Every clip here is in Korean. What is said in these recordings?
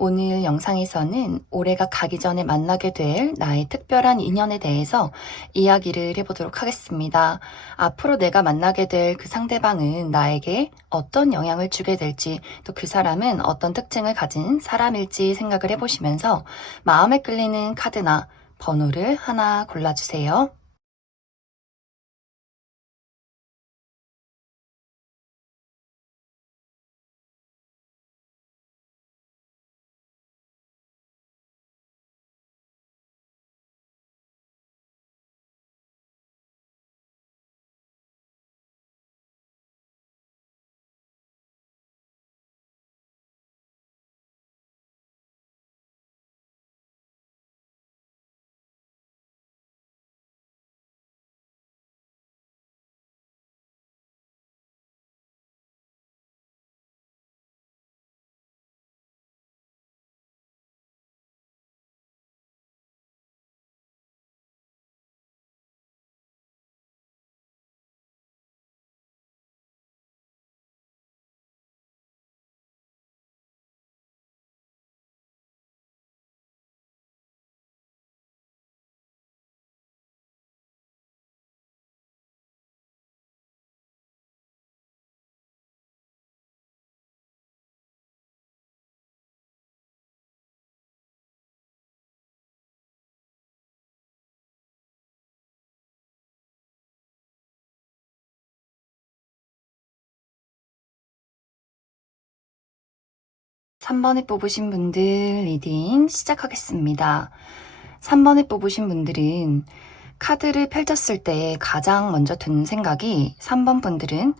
오늘 영상에서는 올해가 가기 전에 만나게 될 나의 특별한 인연에 대해서 이야기를 해보도록 하겠습니다. 앞으로 내가 만나게 될 그 상대방은 나에게 어떤 영향을 주게 될지, 또 그 사람은 어떤 특징을 가진 사람일지 생각을 해보시면서 마음에 끌리는 카드나 번호를 하나 골라주세요. 3번에 뽑으신 분들 리딩 시작하겠습니다. 3번에 뽑으신 분들은 카드를 펼쳤을 때 가장 먼저 드는 생각이 3번 분들은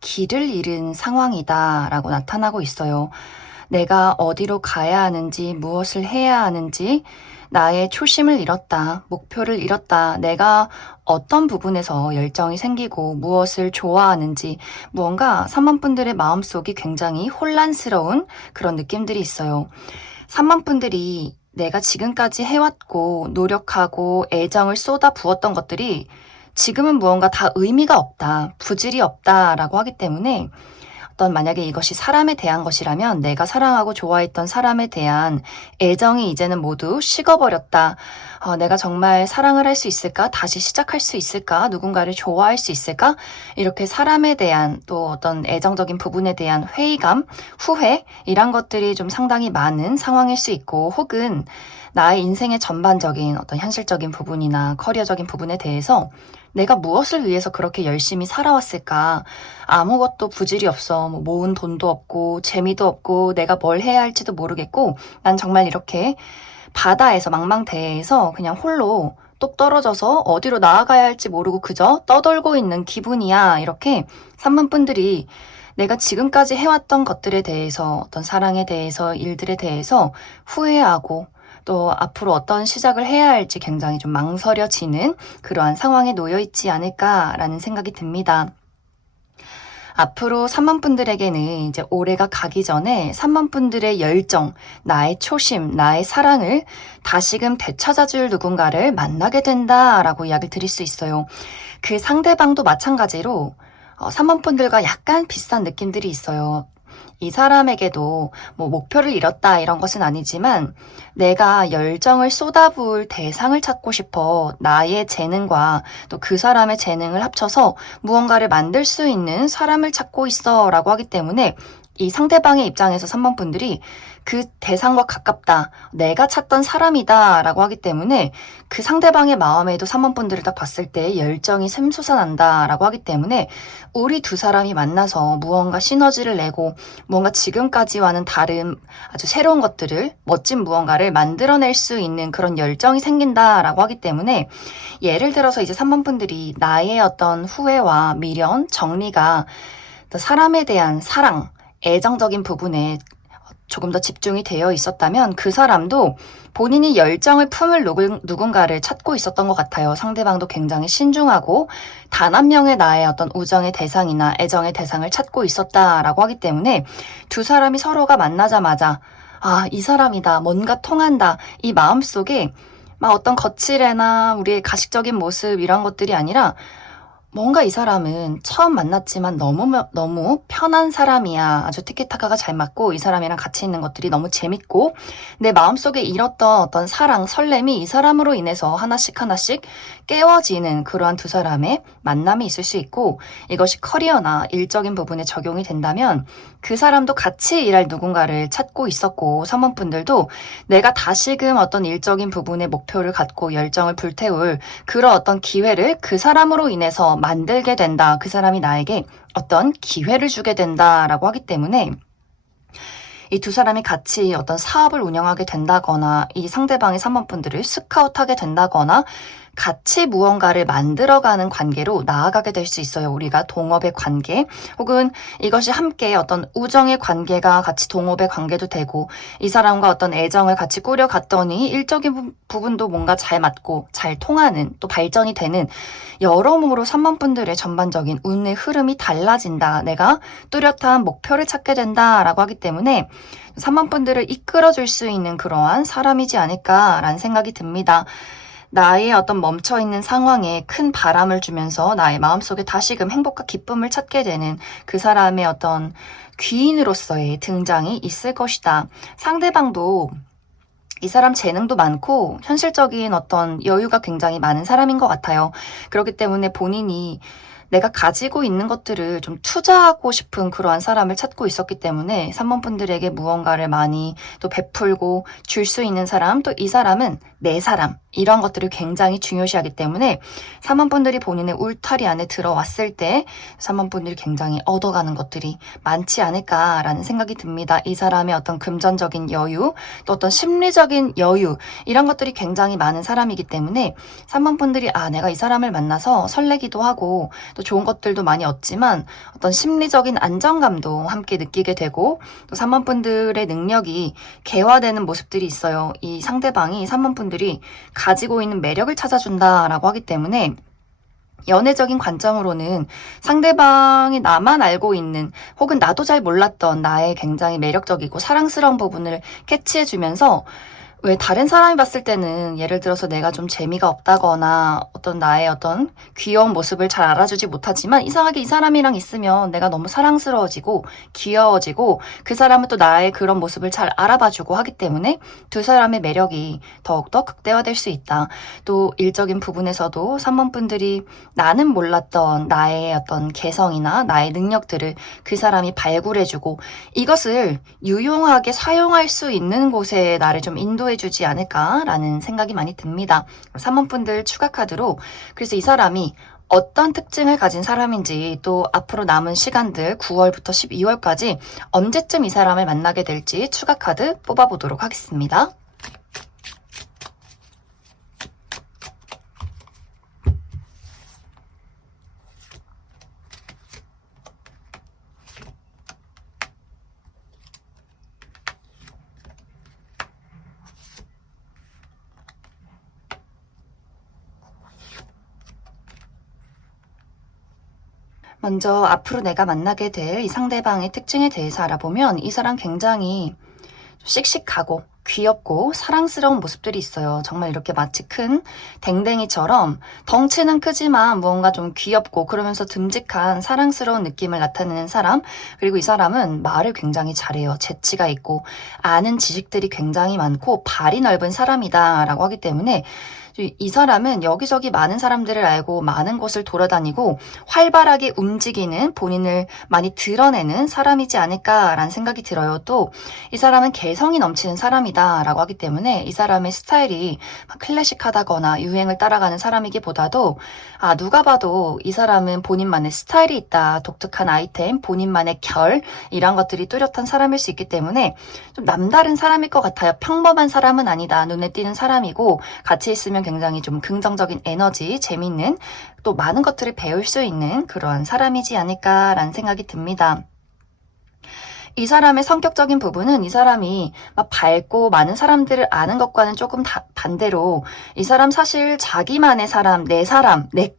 길을 잃은 상황이다 라고 나타나고 있어요. 내가 어디로 가야 하는지, 무엇을 해야 하는지, 나의 초심을 잃었다, 목표를 잃었다, 내가 어떤 부분에서 열정이 생기고 무엇을 좋아하는지, 무언가 3번 분들의 마음속이 굉장히 혼란스러운 그런 느낌들이 있어요. 3번 분들이 내가 지금까지 해왔고 노력하고 애정을 쏟아 부었던 것들이 지금은 무언가 다 의미가 없다, 부질이 없다라고 하기 때문에 어떤 만약에 이것이 사람에 대한 것이라면 내가 사랑하고 좋아했던 사람에 대한 애정이 이제는 모두 식어버렸다. 내가 정말 사랑을 할 수 있을까? 다시 시작할 수 있을까? 누군가를 좋아할 수 있을까? 이렇게 사람에 대한 또 어떤 애정적인 부분에 대한 회의감, 후회 이런 것들이 좀 상당히 많은 상황일 수 있고 혹은 나의 인생의 전반적인 어떤 현실적인 부분이나 커리어적인 부분에 대해서 내가 무엇을 위해서 그렇게 열심히 살아왔을까? 아무것도 부질이 없어. 뭐 모은 돈도 없고 재미도 없고 내가 뭘 해야 할지도 모르겠고 난 정말 이렇게 바다에서 망망대해에서 그냥 홀로 똑 떨어져서 어디로 나아가야 할지 모르고 그저 떠돌고 있는 기분이야. 이렇게 산문분들이 내가 지금까지 해왔던 것들에 대해서 어떤 사랑에 대해서 일들에 대해서 후회하고 또 앞으로 어떤 시작을 해야 할지 굉장히 좀 망설여지는 그러한 상황에 놓여 있지 않을까라는 생각이 듭니다. 앞으로 3번 분들에게는 이제 올해가 가기 전에 3번 분들의 열정, 나의 초심, 나의 사랑을 다시금 되찾아줄 누군가를 만나게 된다라고 이야기를 드릴 수 있어요. 그 상대방도 마찬가지로 3번 분들과 약간 비슷한 느낌들이 있어요. 이 사람에게도 뭐 목표를 잃었다 이런 것은 아니지만 내가 열정을 쏟아부을 대상을 찾고 싶어 나의 재능과 또 그 사람의 재능을 합쳐서 무언가를 만들 수 있는 사람을 찾고 있어 라고 하기 때문에 이 상대방의 입장에서 3번 분들이 그 대상과 가깝다, 내가 찾던 사람이다 라고 하기 때문에 그 상대방의 마음에도 3번 분들을 딱 봤을 때 열정이 샘솟아난다 라고 하기 때문에 우리 두 사람이 만나서 무언가 시너지를 내고 무언가 지금까지와는 다른 아주 새로운 것들을, 멋진 무언가를 만들어낼 수 있는 그런 열정이 생긴다라고 하기 때문에 예를 들어서 이제 3번 분들이 나의 어떤 후회와 미련, 정리가 사람에 대한 사랑, 애정적인 부분에 조금 더 집중이 되어 있었다면 그 사람도 본인이 열정을 품을 누군가를 찾고 있었던 것 같아요. 상대방도 굉장히 신중하고 단 한 명의 나의 어떤 우정의 대상이나 애정의 대상을 찾고 있었다라고 하기 때문에 두 사람이 서로가 만나자마자 이 사람이다. 뭔가 통한다. 이 마음속에 막 어떤 거칠애나 우리의 가식적인 모습 이런 것들이 아니라 뭔가 이 사람은 처음 만났지만 너무 편한 사람이야. 아주 티키타카가 잘 맞고 이 사람이랑 같이 있는 것들이 너무 재밌고 내 마음속에 잃었던 어떤 사랑, 설렘이 이 사람으로 인해서 하나씩 깨워지는 그러한 두 사람의 만남이 있을 수 있고 이것이 커리어나 일적인 부분에 적용이 된다면 그 사람도 같이 일할 누군가를 찾고 있었고 사모분들도 내가 다시금 어떤 일적인 부분에 목표를 갖고 열정을 불태울 그런 어떤 기회를 그 사람으로 인해서 만들게 된다. 그 사람이 나에게 어떤 기회를 주게 된다라고 하기 때문에 이 두 사람이 같이 어떤 사업을 운영하게 된다거나 이 상대방의 사모분들을 스카우트하게 된다거나 같이 무언가를 만들어가는 관계로 나아가게 될 수 있어요. 우리가 동업의 관계 혹은 이것이 함께 어떤 우정의 관계가 같이 동업의 관계도 되고 이 사람과 어떤 애정을 같이 꾸려갔더니 일적인 부분도 뭔가 잘 맞고 잘 통하는 또 발전이 되는 여러모로 사모분들의 전반적인 운의 흐름이 달라진다. 내가 뚜렷한 목표를 찾게 된다라고 하기 때문에 사모분들을 이끌어줄 수 있는 그러한 사람이지 않을까라는 생각이 듭니다. 나의 어떤 멈춰있는 상황에 큰 바람을 주면서 나의 마음속에 다시금 행복과 기쁨을 찾게 되는 그 사람의 어떤 귀인으로서의 등장이 있을 것이다. 상대방도 이 사람 재능도 많고 현실적인 어떤 여유가 굉장히 많은 사람인 것 같아요. 그렇기 때문에 본인이 내가 가지고 있는 것들을 좀 투자하고 싶은 그러한 사람을 찾고 있었기 때문에 사모분들에게 무언가를 많이 또 베풀고 줄 수 있는 사람, 또 이 사람은 내 사람, 이런 것들을 굉장히 중요시하기 때문에 사모분들이 본인의 울타리 안에 들어왔을 때 사모분들이 굉장히 얻어가는 것들이 많지 않을까라는 생각이 듭니다. 이 사람의 어떤 금전적인 여유, 또 어떤 심리적인 여유, 이런 것들이 굉장히 많은 사람이기 때문에 사모분들이 내가 이 사람을 만나서 설레기도 하고 또 좋은 것들도 많이 얻지만 어떤 심리적인 안정감도 함께 느끼게 되고 또 사모분들의 능력이 개화되는 모습들이 있어요. 이 상대방이 사모분들이 가지고 있는 매력을 찾아준다라고 하기 때문에 연애적인 관점으로는 상대방이 나만 알고 있는 혹은 나도 잘 몰랐던 나의 굉장히 매력적이고 사랑스러운 부분을 캐치해주면서 왜 다른 사람이 봤을 때는 예를 들어서 내가 좀 재미가 없다거나 어떤 나의 어떤 귀여운 모습을 잘 알아주지 못하지만 이상하게 이 사람이랑 있으면 내가 너무 사랑스러워지고 귀여워지고 그 사람은 또 나의 그런 모습을 잘 알아봐주고 하기 때문에 두 사람의 매력이 더욱더 극대화될 수 있다. 또 일적인 부분에서도 사모분들이 나는 몰랐던 나의 어떤 개성이나 나의 능력들을 그 사람이 발굴해주고 이것을 유용하게 사용할 수 있는 곳에 나를 좀 인도해주지 않을까라는 생각이 많이 듭니다. 사모분들 추가 카드로 그래서 이 사람이 어떤 특징을 가진 사람인지 또 앞으로 남은 시간들 9월부터 12월까지 언제쯤 이 사람을 만나게 될지 추가 카드 뽑아보도록 하겠습니다. 먼저 앞으로 내가 만나게 될 이 상대방의 특징에 대해서 알아보면 이 사람 굉장히 씩씩하고 귀엽고 사랑스러운 모습들이 있어요. 정말 이렇게 마치 큰 댕댕이처럼 덩치는 크지만 무언가 좀 귀엽고 그러면서 듬직한 사랑스러운 느낌을 나타내는 사람. 그리고 이 사람은 말을 굉장히 잘해요. 재치가 있고 아는 지식들이 굉장히 많고 발이 넓은 사람이다 라고 하기 때문에 이 사람은 여기저기 많은 사람들을 알고 많은 곳을 돌아다니고 활발하게 움직이는 본인을 많이 드러내는 사람이지 않을까라는 생각이 들어요. 또 이 사람은 개성이 넘치는 사람이다라고 하기 때문에 이 사람의 스타일이 클래식하다거나 유행을 따라가는 사람이기보다도 누가 봐도 이 사람은 본인만의 스타일이 있다. 독특한 아이템, 본인만의 결 이런 것들이 뚜렷한 사람일 수 있기 때문에 좀 남다른 사람일 것 같아요. 평범한 사람은 아니다. 눈에 띄는 사람이고 같이 있으면 굉장히 좀 긍정적인 에너지, 재밌는 또 많은 것들을 배울 수 있는 그러한 사람이지 않을까라는 생각이 듭니다. 이 사람의 성격적인 부분은 이 사람이 막 밝고 많은 사람들을 아는 것과는 조금 반대로 이 사람 사실 자기만의 사람, 내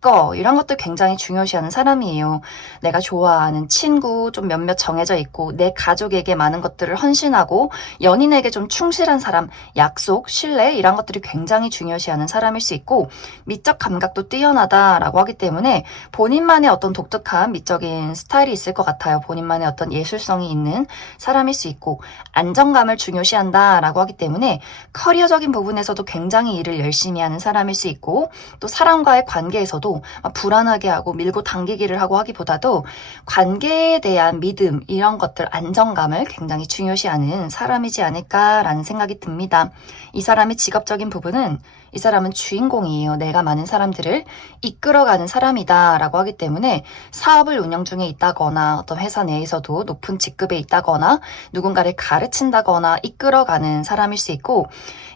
거 이런 것들 굉장히 중요시하는 사람이에요. 내가 좋아하는 친구 좀 몇몇 정해져 있고 내 가족에게 많은 것들을 헌신하고 연인에게 좀 충실한 사람, 약속, 신뢰 이런 것들이 굉장히 중요시하는 사람일 수 있고 미적 감각도 뛰어나다라고 하기 때문에 본인만의 어떤 독특한 미적인 스타일이 있을 것 같아요. 본인만의 어떤 예술성이 있는 사람일 수 있고 안정감을 중요시한다라고 하기 때문에 커리어적인 부분에서도 굉장히 일을 열심히 하는 사람일 수 있고 또 사람과의 관계에서도 불안하게 하고 밀고 당기기를 하고 하기보다도 관계에 대한 믿음 이런 것들 안정감을 굉장히 중요시하는 사람이지 않을까라는 생각이 듭니다. 이 사람의 직업적인 부분은 이 사람은 주인공이에요. 내가 많은 사람들을 이끌어가는 사람이다 라고 하기 때문에 사업을 운영 중에 있다거나 어떤 회사 내에서도 높은 직급에 있다거나 누군가를 가르친다거나 이끌어가는 사람일 수 있고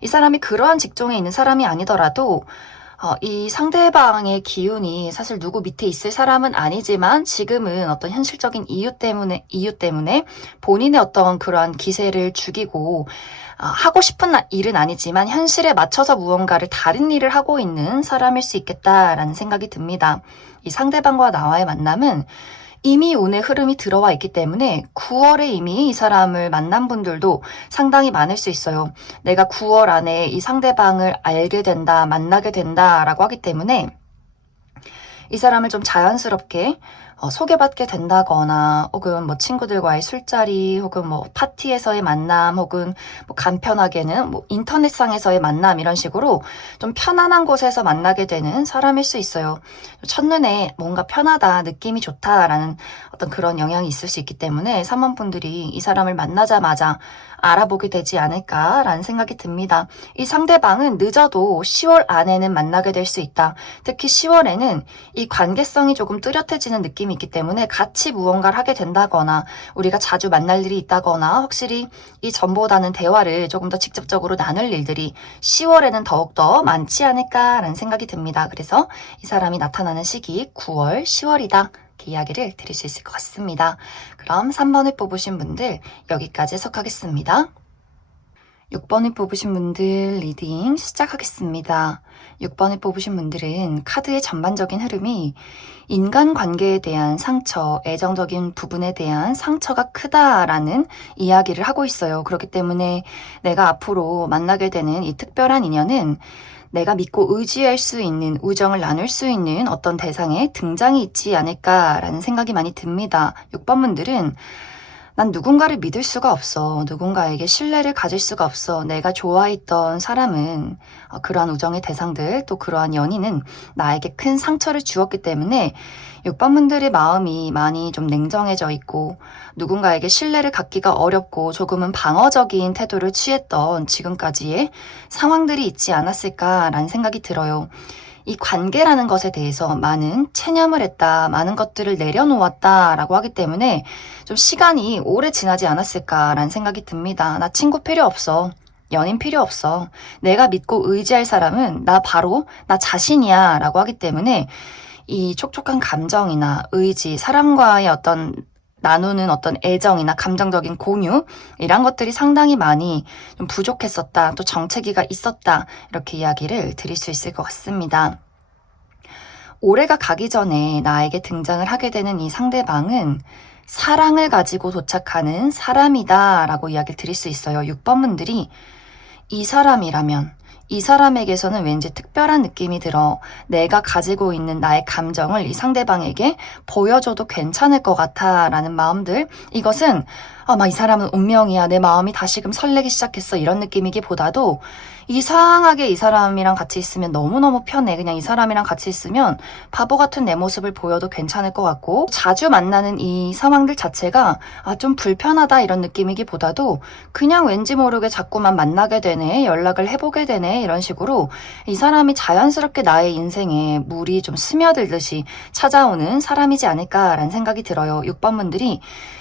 이 사람이 그러한 직종에 있는 사람이 아니더라도 이 상대방의 기운이 사실 누구 밑에 있을 사람은 아니지만 지금은 어떤 현실적인 이유 때문에 본인의 어떤 그러한 기세를 죽이고 하고 싶은 일은 아니지만 현실에 맞춰서 무언가를 다른 일을 하고 있는 사람일 수 있겠다라는 생각이 듭니다. 이 상대방과 나와의 만남은 이미 운의 흐름이 들어와 있기 때문에 9월에 이미 이 사람을 만난 분들도 상당히 많을 수 있어요. 내가 9월 안에 이 상대방을 알게 된다, 만나게 된다라고 하기 때문에 이 사람을 좀 자연스럽게 소개받게 된다거나 혹은 뭐 친구들과의 술자리 혹은 뭐 파티에서의 만남 혹은 뭐 간편하게는 뭐 인터넷상에서의 만남 이런 식으로 좀 편안한 곳에서 만나게 되는 사람일 수 있어요. 첫눈에 뭔가 편하다, 느낌이 좋다라는 어떤 그런 영향이 있을 수 있기 때문에 사모분들이 이 사람을 만나자마자 알아보게 되지 않을까라는 생각이 듭니다. 이 상대방은 늦어도 10월 안에는 만나게 될 수 있다. 특히 10월에는 이 관계성이 조금 뚜렷해지는 느낌이 있기 때문에 같이 무언가를 하게 된다거나 우리가 자주 만날 일이 있다거나 확실히 이 전보다는 대화를 조금 더 직접적으로 나눌 일들이 10월에는 더욱더 많지 않을까라는 생각이 듭니다. 그래서 이 사람이 나타나는 시기 9월, 10월이다. 이렇게 이야기를 드릴 수 있을 것 같습니다. 그럼 3번을 뽑으신 분들 여기까지 해석하겠습니다. 6번을 뽑으신 분들 리딩 시작하겠습니다. 6번을 뽑으신 분들은 카드의 전반적인 흐름이 인간관계에 대한 상처, 애정적인 부분에 대한 상처가 크다라는 이야기를 하고 있어요. 그렇기 때문에 내가 앞으로 만나게 되는 이 특별한 인연은 내가 믿고 의지할 수 있는 우정을 나눌 수 있는 어떤 대상의 등장이 있지 않을까라는 생각이 많이 듭니다. 6번 분들은 난 누군가를 믿을 수가 없어. 누군가에게 신뢰를 가질 수가 없어. 내가 좋아했던 사람은 그러한 우정의 대상들 또 그러한 연인은 나에게 큰 상처를 주었기 때문에 6번 분들의 마음이 많이 좀 냉정해져 있고 누군가에게 신뢰를 갖기가 어렵고 조금은 방어적인 태도를 취했던 지금까지의 상황들이 있지 않았을까라는 생각이 들어요. 이 관계라는 것에 대해서 많은 체념을 했다, 많은 것들을 내려놓았다라고 하기 때문에 좀 시간이 오래 지나지 않았을까라는 생각이 듭니다. 나 친구 필요 없어. 연인 필요 없어. 내가 믿고 의지할 사람은 나 자신이야 라고 하기 때문에 이 촉촉한 감정이나 의지, 사람과의 어떤 나누는 어떤 애정이나 감정적인 공유 이런 것들이 상당히 많이 좀 부족했었다. 또 정체기가 있었다. 이렇게 이야기를 드릴 수 있을 것 같습니다. 올해가 가기 전에 나에게 등장을 하게 되는 이 상대방은 사랑을 가지고 도착하는 사람이다 라고 이야기를 드릴 수 있어요. 6번 분들이 이 사람이라면 이 사람에게서는 왠지 특별한 느낌이 들어 내가 가지고 있는 나의 감정을 이 상대방에게 보여줘도 괜찮을 것 같아 라는 마음들 이것은 이 사람은 운명이야 내 마음이 다시금 설레기 시작했어 이런 느낌이기보다도 이상하게 이 사람이랑 같이 있으면 너무너무 편해 그냥 이 사람이랑 같이 있으면 바보 같은 내 모습을 보여도 괜찮을 것 같고 자주 만나는 이 상황들 자체가 좀 불편하다 이런 느낌이기보다도 그냥 왠지 모르게 자꾸만 만나게 되네 연락을 해보게 되네 이런 식으로 이 사람이 자연스럽게 나의 인생에 물이 좀 스며들듯이 찾아오는 사람이지 않을까라는 생각이 들어요. 6번 분들이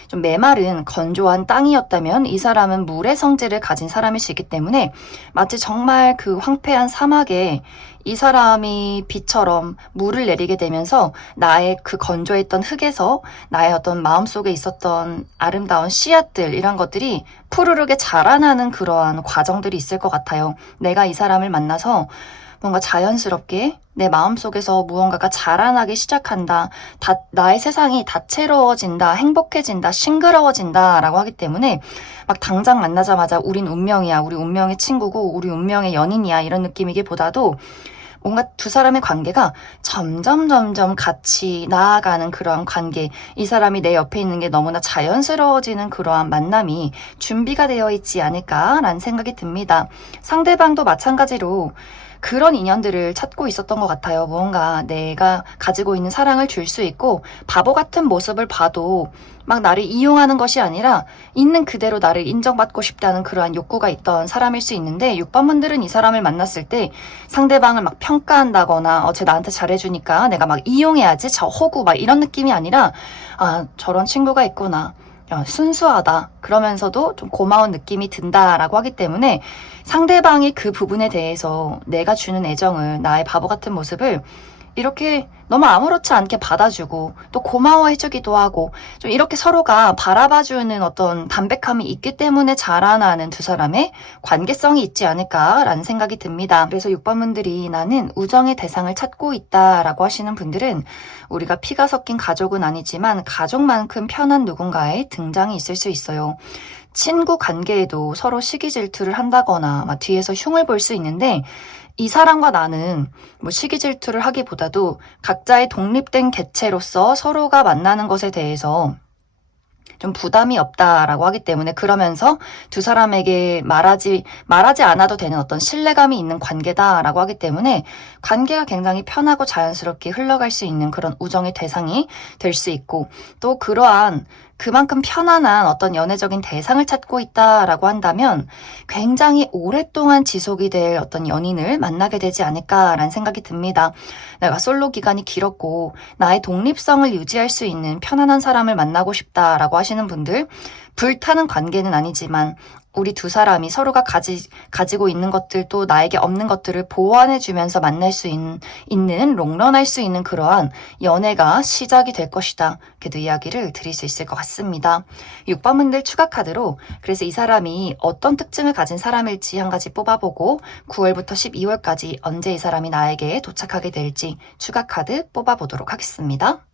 좀 메마른 건조한 땅이었다면 이 사람은 물의 성질을 가진 사람일 수 있기 때문에 마치 정말 그 황폐한 사막에 이 사람이 비처럼 물을 내리게 되면서 나의 그 건조했던 흙에서 나의 어떤 마음속에 있었던 아름다운 씨앗들 이런 것들이 푸르르게 자라나는 그러한 과정들이 있을 것 같아요. 내가 이 사람을 만나서 뭔가 자연스럽게 내 마음속에서 무언가가 자라나기 시작한다. 나의 세상이 다채로워진다, 행복해진다, 싱그러워진다 라고 하기 때문에 막 당장 만나자마자 우린 운명이야, 우리 운명의 친구고 우리 운명의 연인이야 이런 느낌이기보다도 뭔가 두 사람의 관계가 점점 같이 나아가는 그러한 관계, 이 사람이 내 옆에 있는 게 너무나 자연스러워지는 그러한 만남이 준비가 되어 있지 않을까라는 생각이 듭니다. 상대방도 마찬가지로 그런 인연들을 찾고 있었던 것 같아요. 무언가 내가 가지고 있는 사랑을 줄 수 있고 바보 같은 모습을 봐도 막 나를 이용하는 것이 아니라 있는 그대로 나를 인정받고 싶다는 그러한 욕구가 있던 사람일 수 있는데 6번 분들은 이 사람을 만났을 때 상대방을 막 평가한다거나 쟤 나한테 잘해주니까 내가 막 이용해야지 저 호구 막 이런 느낌이 아니라 저런 친구가 있구나. 순수하다. 그러면서도 좀 고마운 느낌이 든다라고 하기 때문에 상대방이 그 부분에 대해서 내가 주는 애정을, 나의 바보 같은 모습을 이렇게 너무 아무렇지 않게 받아주고 또 고마워해주기도 하고 좀 이렇게 서로가 바라봐주는 어떤 담백함이 있기 때문에 자라나는 두 사람의 관계성이 있지 않을까라는 생각이 듭니다. 그래서 6번 분들이 나는 우정의 대상을 찾고 있다라고 하시는 분들은 우리가 피가 섞인 가족은 아니지만 가족만큼 편한 누군가의 등장이 있을 수 있어요. 친구 관계에도 서로 시기 질투를 한다거나 막 뒤에서 흉을 볼 수 있는데 이 사람과 나는 뭐 시기 질투를 하기보다도 각자의 독립된 개체로서 서로가 만나는 것에 대해서 좀 부담이 없다라고 하기 때문에 그러면서 두 사람에게 말하지 않아도 되는 어떤 신뢰감이 있는 관계다라고 하기 때문에 관계가 굉장히 편하고 자연스럽게 흘러갈 수 있는 그런 우정의 대상이 될 수 있고 또 그러한 그만큼 편안한 어떤 연애적인 대상을 찾고 있다라고 한다면 굉장히 오랫동안 지속이 될 어떤 연인을 만나게 되지 않을까라는 생각이 듭니다. 내가 솔로 기간이 길었고 나의 독립성을 유지할 수 있는 편안한 사람을 만나고 싶다라고 하시는 분들, 불타는 관계는 아니지만 우리 두 사람이 서로가 가지고 있는 것들 또 나에게 없는 것들을 보완해주면서 만날 수 있는 롱런할 수 있는 그러한 연애가 시작이 될 것이다. 그래도 이야기를 드릴 수 있을 것 같습니다. 6번 분들 추가 카드로 그래서 이 사람이 어떤 특징을 가진 사람일지 한 가지 뽑아보고 9월부터 12월까지 언제 이 사람이 나에게 도착하게 될지 추가 카드 뽑아보도록 하겠습니다.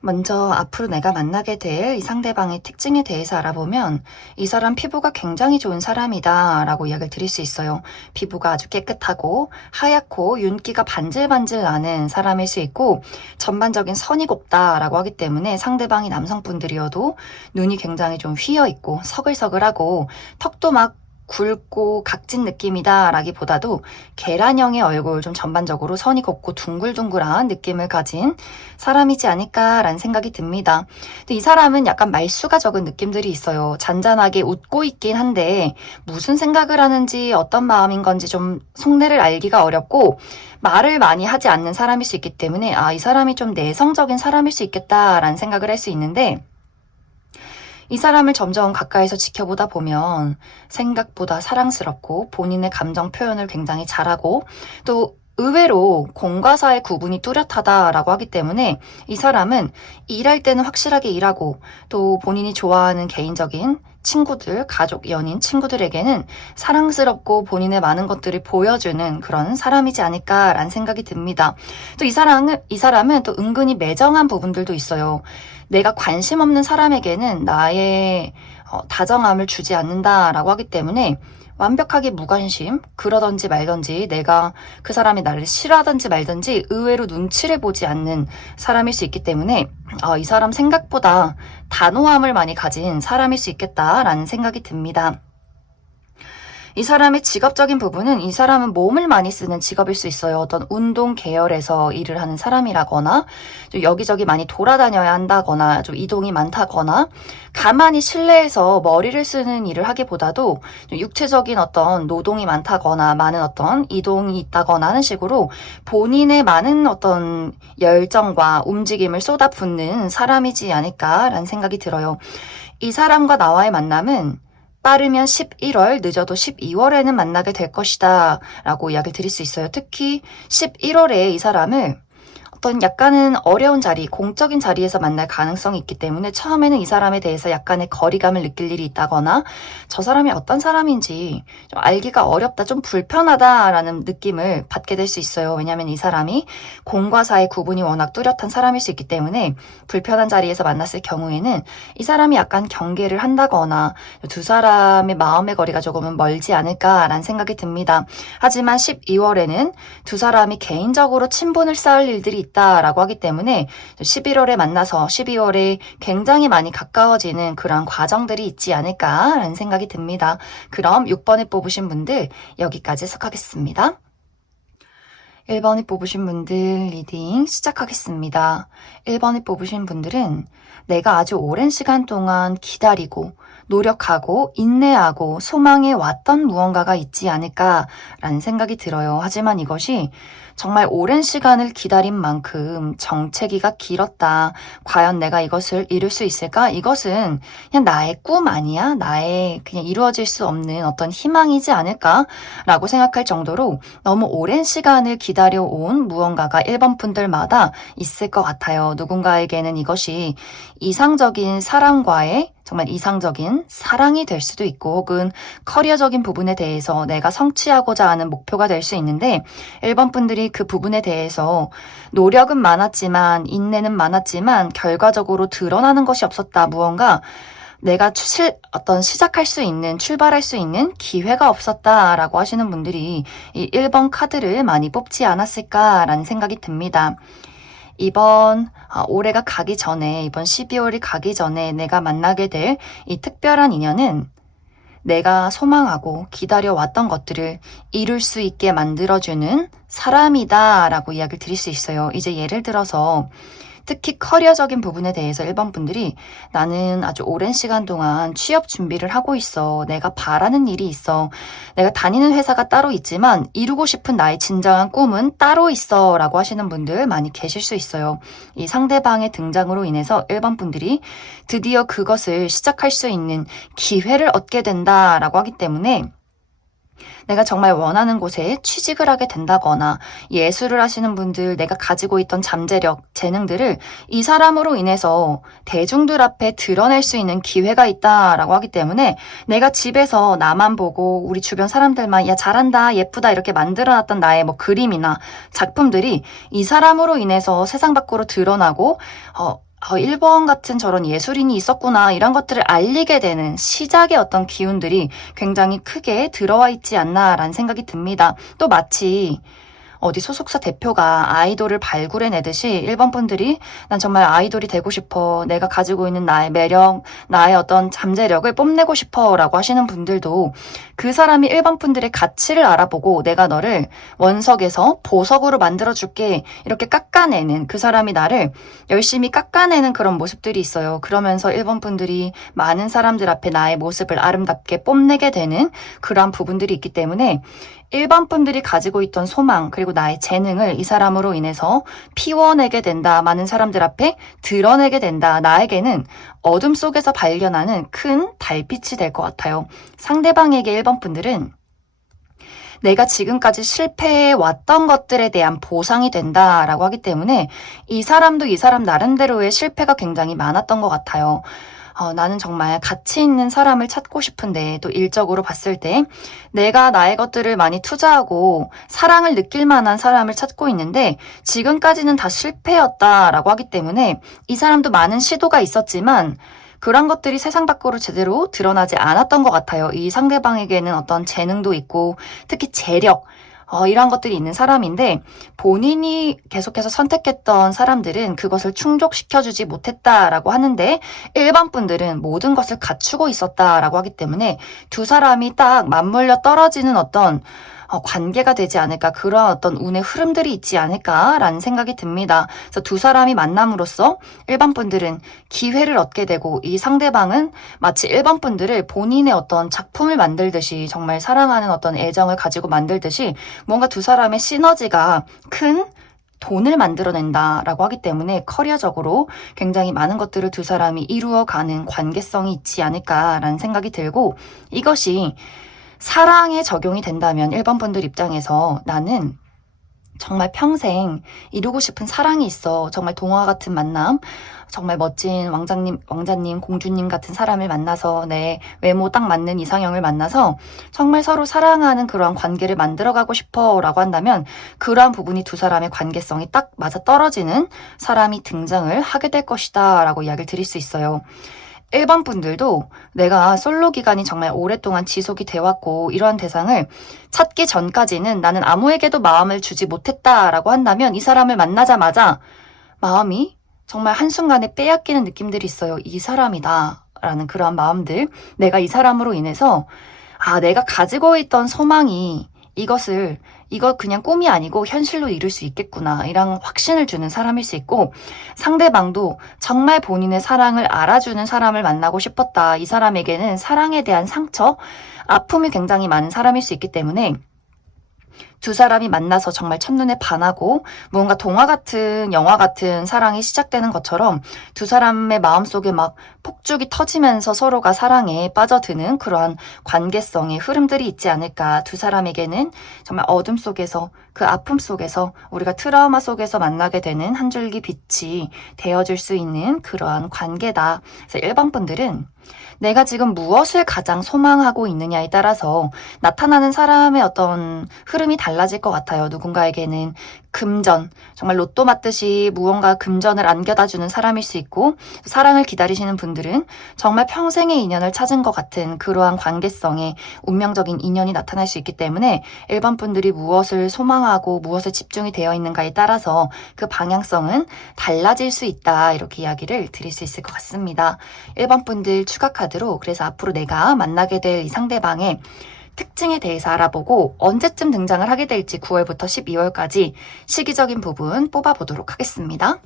먼저 앞으로 내가 만나게 될 이 상대방의 특징에 대해서 알아보면 이 사람 피부가 굉장히 좋은 사람이다 라고 이야기를 드릴 수 있어요. 피부가 아주 깨끗하고 하얗고 윤기가 반질반질 나는 사람일 수 있고 전반적인 선이 곱다 라고 하기 때문에 상대방이 남성분들이어도 눈이 굉장히 좀 휘어있고 서글서글하고 턱도 막 굵고 각진 느낌이다 라기보다도 계란형의 얼굴 좀 전반적으로 선이 곱고 둥글둥글한 느낌을 가진 사람이지 않을까라는 생각이 듭니다. 이 사람은 약간 말수가 적은 느낌들이 있어요. 잔잔하게 웃고 있긴 한데 무슨 생각을 하는지 어떤 마음인 건지 좀 속내를 알기가 어렵고 말을 많이 하지 않는 사람일 수 있기 때문에 이 사람이 좀 내성적인 사람일 수 있겠다라는 생각을 할 수 있는데 이 사람을 점점 가까이서 지켜보다 보면 생각보다 사랑스럽고 본인의 감정 표현을 굉장히 잘하고 또 의외로 공과 사의 구분이 뚜렷하다라고 하기 때문에 이 사람은 일할 때는 확실하게 일하고 또 본인이 좋아하는 개인적인 친구들, 가족, 연인, 친구들에게는 사랑스럽고 본인의 많은 것들을 보여주는 그런 사람이지 않을까라는 생각이 듭니다. 또 이 사람은 또 은근히 매정한 부분들도 있어요. 내가 관심 없는 사람에게는 나의 다정함을 주지 않는다라고 하기 때문에 완벽하게 무관심, 그러던지 말던지 내가 그 사람이 나를 싫어하든지 말든지 의외로 눈치를 보지 않는 사람일 수 있기 때문에 이 사람 생각보다 단호함을 많이 가진 사람일 수 있겠다라는 생각이 듭니다. 이 사람의 직업적인 부분은 이 사람은 몸을 많이 쓰는 직업일 수 있어요. 어떤 운동 계열에서 일을 하는 사람이라거나 좀 여기저기 많이 돌아다녀야 한다거나 좀 이동이 많다거나 가만히 실내에서 머리를 쓰는 일을 하기보다도 좀 육체적인 어떤 노동이 많다거나 많은 어떤 이동이 있다거나 하는 식으로 본인의 많은 어떤 열정과 움직임을 쏟아붓는 사람이지 않을까라는 생각이 들어요. 이 사람과 나와의 만남은 빠르면 11월, 늦어도 12월에는 만나게 될 것이다 라고 이야기를 드릴 수 있어요. 특히 11월에 이 사람을 어떤 약간은 어려운 자리, 공적인 자리에서 만날 가능성이 있기 때문에 처음에는 이 사람에 대해서 약간의 거리감을 느낄 일이 있다거나 저 사람이 어떤 사람인지 좀 알기가 어렵다, 좀 불편하다라는 느낌을 받게 될 수 있어요. 왜냐하면 이 사람이 공과 사의 구분이 워낙 뚜렷한 사람일 수 있기 때문에 불편한 자리에서 만났을 경우에는 이 사람이 약간 경계를 한다거나 두 사람의 마음의 거리가 조금은 멀지 않을까라는 생각이 듭니다. 하지만 12월에는 두 사람이 개인적으로 친분을 쌓을 일들이 있다라고 하기 때문에 11월에 만나서 12월에 굉장히 많이 가까워지는 그런 과정들이 있지 않을까라는 생각이 듭니다. 그럼 6번에 뽑으신 분들 여기까지 해석하겠습니다. 1번에 뽑으신 분들 리딩 시작하겠습니다. 1번에 뽑으신 분들은 내가 아주 오랜 시간 동안 기다리고 노력하고 인내하고 소망해 왔던 무언가가 있지 않을까라는 생각이 들어요. 하지만 이것이 정말 오랜 시간을 기다린 만큼 정체기가 길었다. 과연 내가 이것을 이룰 수 있을까? 이것은 그냥 나의 꿈 아니야? 나의 그냥 이루어질 수 없는 어떤 희망이지 않을까? 라고 생각할 정도로 너무 오랜 시간을 기다려온 무언가가 1번 분들마다 있을 것 같아요. 누군가에게는 이것이 이상적인 사람과의 정말 이상적인 사랑이 될 수도 있고 혹은 커리어적인 부분에 대해서 내가 성취하고자 하는 목표가 될 수 있는데 1번 분들이 그 부분에 대해서 노력은 많았지만 인내는 많았지만 결과적으로 드러나는 것이 없었다. 무언가 내가 어떤 시작할 수 있는 출발할 수 있는 기회가 없었다라고 하시는 분들이 이 1번 카드를 많이 뽑지 않았을까라는 생각이 듭니다. 이번 올해가 가기 전에 이번 12월이 가기 전에 내가 만나게 될 이 특별한 인연은 내가 소망하고 기다려왔던 것들을 이룰 수 있게 만들어주는 사람이다 라고 이야기를 드릴 수 있어요. 이제 예를 들어서 특히 커리어적인 부분에 대해서 1번 분들이 나는 아주 오랜 시간 동안 취업 준비를 하고 있어. 내가 바라는 일이 있어. 내가 다니는 회사가 따로 있지만 이루고 싶은 나의 진정한 꿈은 따로 있어 라고 하시는 분들 많이 계실 수 있어요. 이 상대방의 등장으로 인해서 1번 분들이 드디어 그것을 시작할 수 있는 기회를 얻게 된다라고 하기 때문에 내가 정말 원하는 곳에 취직을 하게 된다거나 예술을 하시는 분들 내가 가지고 있던 잠재력, 재능들을 이 사람으로 인해서 대중들 앞에 드러낼 수 있는 기회가 있다라고 하기 때문에 내가 집에서 나만 보고 우리 주변 사람들만 야 잘한다, 예쁘다 이렇게 만들어놨던 나의 뭐 그림이나 작품들이 이 사람으로 인해서 세상 밖으로 드러나고 1번 같은 저런 예술인이 있었구나 이런 것들을 알리게 되는 시작의 어떤 기운들이 굉장히 크게 들어와 있지 않나라는 생각이 듭니다. 또 마치 어디 소속사 대표가 아이돌을 발굴해내듯이 1번 분들이 난 정말 아이돌이 되고 싶어. 내가 가지고 있는 나의 매력, 나의 어떤 잠재력을 뽐내고 싶어 라고 하시는 분들도 그 사람이 1번 분들의 가치를 알아보고 내가 너를 원석에서 보석으로 만들어줄게. 이렇게 깎아내는 그 사람이 나를 열심히 깎아내는 그런 모습들이 있어요. 그러면서 1번 분들이 많은 사람들 앞에 나의 모습을 아름답게 뽐내게 되는 그러한 부분들이 있기 때문에 1번 분들이 가지고 있던 소망 그리고 나의 재능을 이 사람으로 인해서 피워내게 된다. 많은 사람들 앞에 드러내게 된다. 나에게는 어둠 속에서 발견하는 큰 달빛이 될 것 같아요. 상대방에게 1번 분들은 내가 지금까지 실패해 왔던 것들에 대한 보상이 된다라고 하기 때문에 이 사람도 이 사람 나름대로의 실패가 굉장히 많았던 것 같아요. 나는 정말 가치 있는 사람을 찾고 싶은데 또 일적으로 봤을 때 내가 나의 것들을 많이 투자하고 사랑을 느낄 만한 사람을 찾고 있는데 지금까지는 다 실패였다라고 하기 때문에 이 사람도 많은 시도가 있었지만 그런 것들이 세상 밖으로 제대로 드러나지 않았던 것 같아요. 이 상대방에게는 어떤 재능도 있고 특히 재력, 이런 것들이 있는 사람인데 본인이 계속해서 선택했던 사람들은 그것을 충족시켜주지 못했다라고 하는데 일반 분들은 모든 것을 갖추고 있었다라고 하기 때문에 두 사람이 딱 맞물려 떨어지는 어떤 관계가 되지 않을까, 그런 어떤 운의 흐름들이 있지 않을까라는 생각이 듭니다. 그래서 두 사람이 만남으로써 일반 분들은 기회를 얻게 되고 이 상대방은 마치 일반 분들을 본인의 어떤 작품을 만들듯이 정말 사랑하는 어떤 애정을 가지고 만들듯이 뭔가 두 사람의 시너지가 큰 돈을 만들어낸다라고 하기 때문에 커리어적으로 굉장히 많은 것들을 두 사람이 이루어가는 관계성이 있지 않을까라는 생각이 들고, 이것이 사랑에 적용이 된다면 일반 분들 입장에서 나는 정말 평생 이루고 싶은 사랑이 있어. 정말 동화 같은 만남, 정말 멋진 왕자님, 공주님 같은 사람을 만나서 내 외모 딱 맞는 이상형을 만나서 정말 서로 사랑하는 그러한 관계를 만들어가고 싶어 라고 한다면 그러한 부분이 두 사람의 관계성이 딱 맞아 떨어지는 사람이 등장을 하게 될 것이다 라고 이야기를 드릴 수 있어요. 일반 분들도 내가 솔로 기간이 정말 오랫동안 지속이 되었고 이러한 대상을 찾기 전까지는 나는 아무에게도 마음을 주지 못했다라고 한다면 이 사람을 만나자마자 마음이 정말 한순간에 빼앗기는 느낌들이 있어요. 이 사람이다 라는 그러한 마음들, 내가 이 사람으로 인해서 내가 가지고 있던 소망이 이거 그냥 꿈이 아니고 현실로 이룰 수 있겠구나, 이런 확신을 주는 사람일 수 있고, 상대방도 정말 본인의 사랑을 알아주는 사람을 만나고 싶었다. 이 사람에게는 사랑에 대한 상처, 아픔이 굉장히 많은 사람일 수 있기 때문에 두 사람이 만나서 정말 첫눈에 반하고 무언가 동화 같은, 영화 같은 사랑이 시작되는 것처럼 두 사람의 마음속에 막 폭죽이 터지면서 서로가 사랑에 빠져드는 그러한 관계성의 흐름들이 있지 않을까. 두 사람에게는 정말 어둠 속에서, 그 아픔 속에서, 우리가 트라우마 속에서 만나게 되는 한 줄기 빛이 되어줄 수 있는 그러한 관계다. 그래서 일반 분들은 내가 지금 무엇을 가장 소망하고 있느냐에 따라서 나타나는 사람의 어떤 흐름이 달라질 것 같아요. 누군가에게는 금전, 정말 로또 맞듯이 무언가 금전을 안겨다 주는 사람일 수 있고, 사랑을 기다리시는 분들은 정말 평생의 인연을 찾은 것 같은 그러한 관계성의 운명적인 인연이 나타날 수 있기 때문에 일반 분들이 무엇을 소망하고 무엇에 집중이 되어 있는가에 따라서 그 방향성은 달라질 수 있다, 이렇게 이야기를 드릴 수 있을 것 같습니다. 일반 분들 추가 카드로 그래서 앞으로 내가 만나게 될 이 상대방의 특징에 대해서 알아보고 언제쯤 등장을 하게 될지 9월부터 12월까지 시기적인 부분 뽑아보도록 하겠습니다.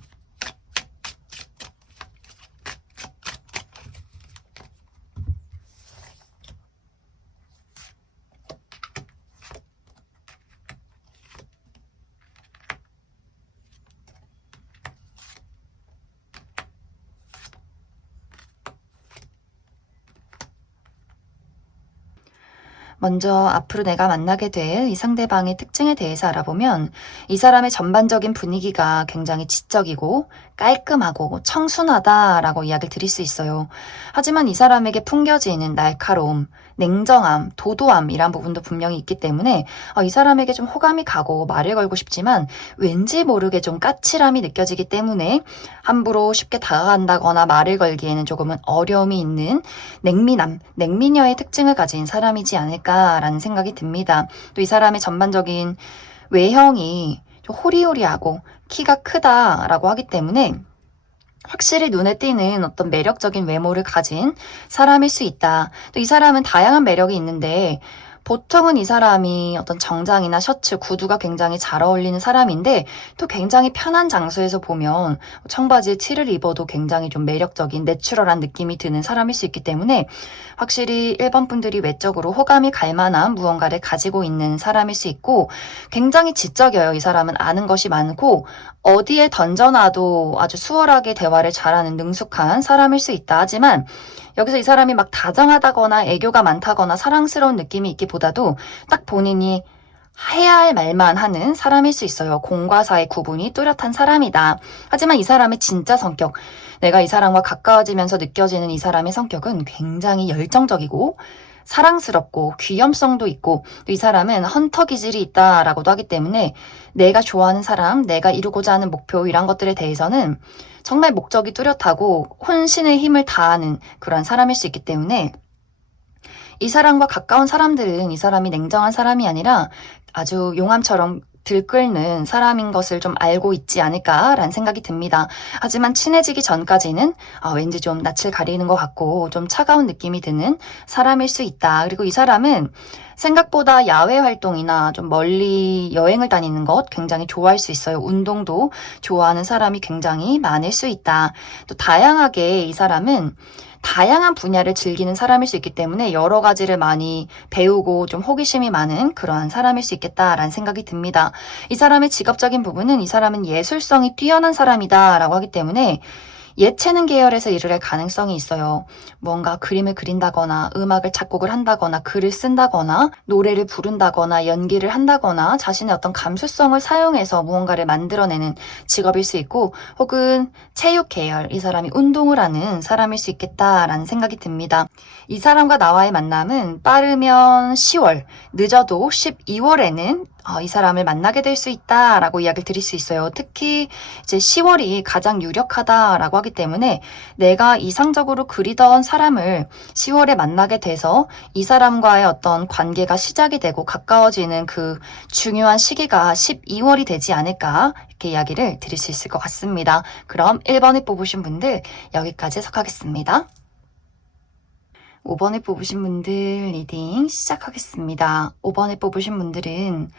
먼저 앞으로 내가 만나게 될 이 상대방의 특징에 대해서 알아보면 이 사람의 전반적인 분위기가 굉장히 지적이고 깔끔하고 청순하다라고 이야기를 드릴 수 있어요. 하지만 이 사람에게 풍겨지는 날카로움, 냉정함, 도도함이란 부분도 분명히 있기 때문에 이 사람에게 좀 호감이 가고 말을 걸고 싶지만 왠지 모르게 좀 까칠함이 느껴지기 때문에 함부로 쉽게 다가간다거나 말을 걸기에는 조금은 어려움이 있는 냉미남, 냉미녀의 특징을 가진 사람이지 않을까라는 생각이 듭니다. 또 이 사람의 전반적인 외형이 좀 호리호리하고 키가 크다라고 하기 때문에 확실히 눈에 띄는 어떤 매력적인 외모를 가진 사람일 수 있다. 또 이 사람은 다양한 매력이 있는데 보통은 이 사람이 어떤 정장이나 셔츠, 구두가 굉장히 잘 어울리는 사람인데 또 굉장히 편한 장소에서 보면 청바지에 티를 입어도 굉장히 좀 매력적인 내추럴한 느낌이 드는 사람일 수 있기 때문에 확실히 일반 분들이 외적으로 호감이 갈 만한 무언가를 가지고 있는 사람일 수 있고, 굉장히 지적이에요. 이 사람은 아는 것이 많고 어디에 던져놔도 아주 수월하게 대화를 잘하는 능숙한 사람일 수 있다. 하지만 여기서 이 사람이 막 다정하다거나 애교가 많다거나 사랑스러운 느낌이 있기보다도 딱 본인이 해야 할 말만 하는 사람일 수 있어요. 공과 사의 구분이 뚜렷한 사람이다. 하지만 이 사람의 진짜 성격, 내가 이 사람과 가까워지면서 느껴지는 이 사람의 성격은 굉장히 열정적이고 사랑스럽고 귀염성도 있고, 또 이 사람은 헌터 기질이 있다라고도 하기 때문에 내가 좋아하는 사람, 내가 이루고자 하는 목표, 이런 것들에 대해서는 정말 목적이 뚜렷하고 혼신의 힘을 다하는 그런 사람일 수 있기 때문에 이 사람과 가까운 사람들은 이 사람이 냉정한 사람이 아니라 아주 용암처럼 들끓는 사람인 것을 좀 알고 있지 않을까라는 생각이 듭니다. 하지만 친해지기 전까지는 왠지 좀 낯을 가리는 것 같고 좀 차가운 느낌이 드는 사람일 수 있다. 그리고 이 사람은 생각보다 야외 활동이나 좀 멀리 여행을 다니는 것 굉장히 좋아할 수 있어요. 운동도 좋아하는 사람이 굉장히 많을 수 있다. 또 다양하게 이 사람은 다양한 분야를 즐기는 사람일 수 있기 때문에 여러 가지를 많이 배우고 좀 호기심이 많은 그러한 사람일 수 있겠다라는 생각이 듭니다. 이 사람의 직업적인 부분은 이 사람은 예술성이 뛰어난 사람이다라고 하기 때문에 예체능 계열에서 일을 할 가능성이 있어요. 뭔가 그림을 그린다거나 음악을 작곡을 한다거나 글을 쓴다거나 노래를 부른다거나 연기를 한다거나 자신의 어떤 감수성을 사용해서 무언가를 만들어내는 직업일 수 있고 혹은 체육 계열, 이 사람이 운동을 하는 사람일 수 있겠다라는 생각이 듭니다. 이 사람과 나와의 만남은 빠르면 10월, 늦어도 12월에는 이 사람을 만나게 될 수 있다라고 이야기를 드릴 수 있어요. 특히 이제 10월이 가장 유력하다라고 하기 때문에 내가 이상적으로 그리던 사람을 10월에 만나게 돼서 이 사람과의 어떤 관계가 시작이 되고 가까워지는 그 중요한 시기가 12월이 되지 않을까 이렇게 이야기를 드릴 수 있을 것 같습니다. 그럼 1번을 뽑으신 분들 여기까지 해석하겠습니다. 5번을 뽑으신 분들 리딩 시작하겠습니다. 5번을 뽑으신 분들은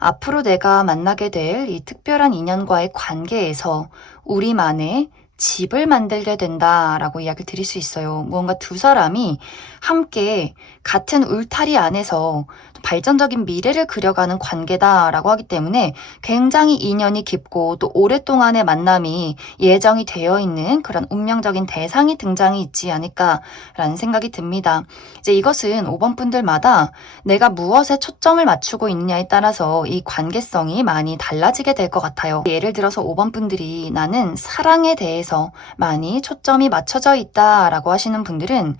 앞으로 내가 만나게 될 이 특별한 인연과의 관계에서 우리만의 집을 만들게 된다라고 이야기를 드릴 수 있어요. 무언가 두 사람이 함께 같은 울타리 안에서 발전적인 미래를 그려가는 관계다라고 하기 때문에 굉장히 인연이 깊고 또 오랫동안의 만남이 예정이 되어 있는 그런 운명적인 대상이 등장이 있지 않을까라는 생각이 듭니다. 이제 이것은 5번 분들마다 내가 무엇에 초점을 맞추고 있느냐에 따라서 이 관계성이 많이 달라지게 될 것 같아요. 예를 들어서 5번 분들이 나는 사랑에 대해서 많이 초점이 맞춰져 있다라고 하시는 분들은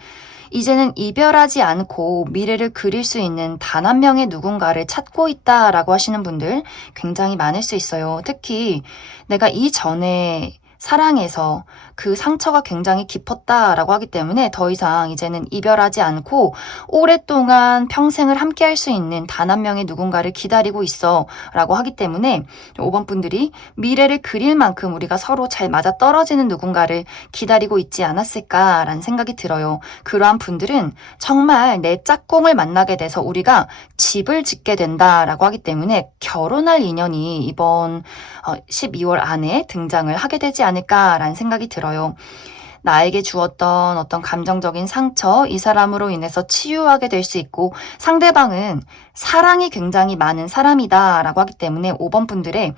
이제는 이별하지 않고 미래를 그릴 수 있는 단 한 명의 누군가를 찾고 있다라고 하시는 분들 굉장히 많을 수 있어요. 특히 내가 이전에 사랑해서 그 상처가 굉장히 깊었다라고 하기 때문에 더 이상 이제는 이별하지 않고 오랫동안 평생을 함께 할 수 있는 단 한 명의 누군가를 기다리고 있어 라고 하기 때문에 5번 분들이 미래를 그릴 만큼 우리가 서로 잘 맞아떨어지는 누군가를 기다리고 있지 않았을까라는 생각이 들어요. 그러한 분들은 정말 내 짝꿍을 만나게 돼서 우리가 집을 짓게 된다라고 하기 때문에 결혼할 인연이 이번 12월 안에 등장을 하게 되지 않을까라는 생각이 들어요. 나에게 주었던 어떤 감정적인 상처, 이 사람으로 인해서 치유하게 될 수 있고 상대방은 사랑이 굉장히 많은 사람이다라고 하기 때문에 5번 분들의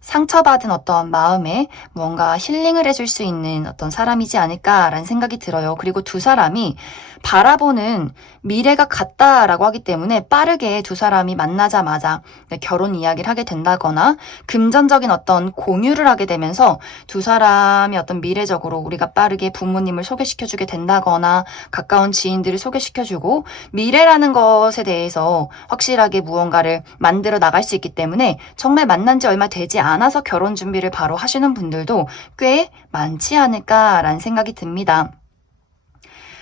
상처받은 어떤 마음에 뭔가 힐링을 해줄 수 있는 어떤 사람이지 않을까라는 생각이 들어요. 그리고 두 사람이 바라보는 미래가 같다라고 하기 때문에 빠르게 두 사람이 만나자마자 결혼 이야기를 하게 된다거나 금전적인 어떤 공유를 하게 되면서 두 사람이 어떤 미래적으로 우리가 빠르게 부모님을 소개시켜주게 된다거나 가까운 지인들을 소개시켜주고 미래라는 것에 대해서 확실하게 무언가를 만들어 나갈 수 있기 때문에 정말 만난 지 얼마 되지 않아서 결혼 준비를 바로 하시는 분들도 꽤 많지 않을까라는 생각이 듭니다.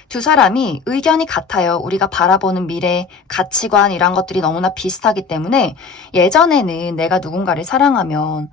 두 사람이 의견이 같아요. 우리가 바라보는 미래, 가치관 이런 것들이 너무나 비슷하기 때문에 예전에는 내가 누군가를 사랑하면